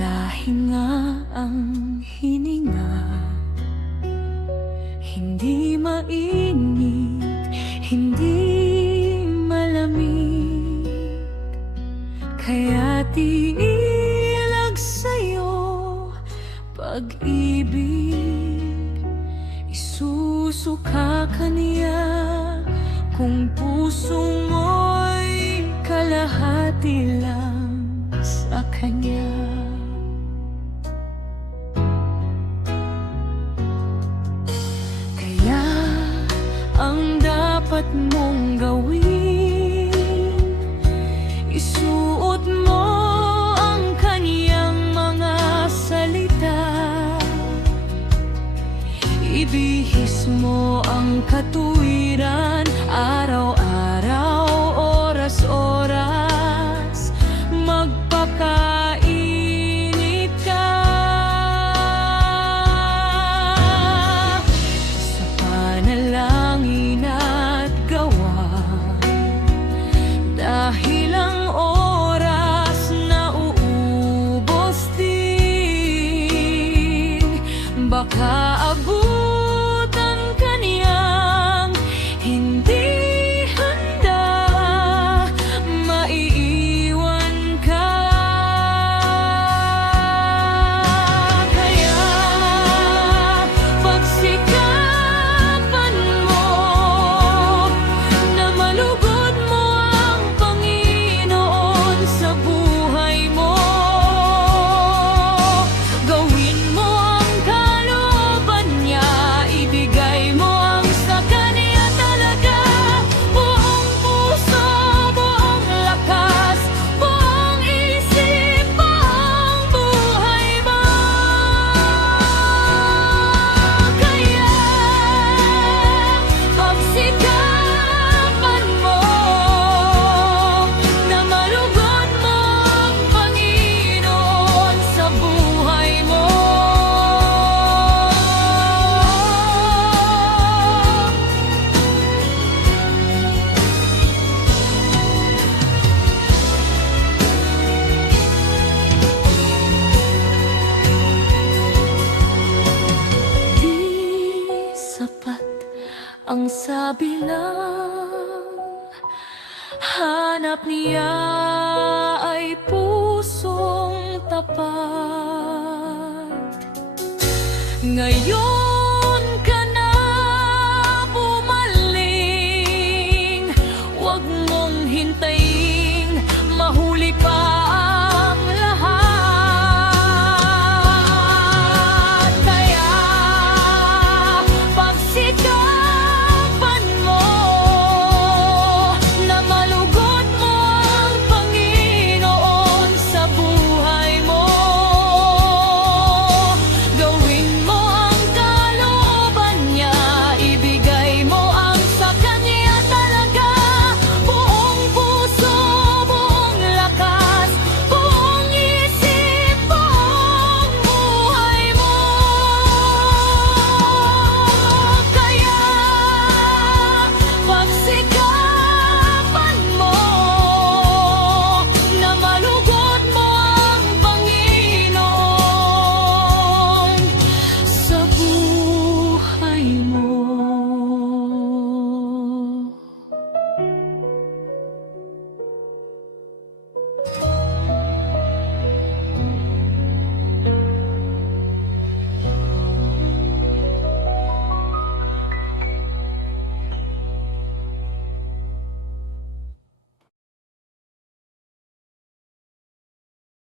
Pahinga ang hininga, hindi mainit, hindi malamig, kaya't iilag sa'yo pag-ibig. Isusuka ka niya kung puso mo'y kalahati lang sa kanya. Kaya ang dapat mong gawin, isuot mo ang kaniyang mga salita, ibihis mo ang katuwiran, araw-araw, oras-oras, magpakainit ka. Sa panalangin at gawa, dahil ang oras na uubos din, baka abutan ka niyang hindi handa, maiiwan ka. Kaya pagsikapan mo na malugod mo ang Panginoon sa buhay mo. Gawin mo ang kalooban niya, ibigay mo ang sa kanya talaga, buong puso, buong lakas, buong isip, buong buhay mo. Kaya pagsikapan mo na malugod mo ang Panginoon sa buhay mo. Di sapat ang sabi lang, hanap niya ay pusong tapat. Ngayon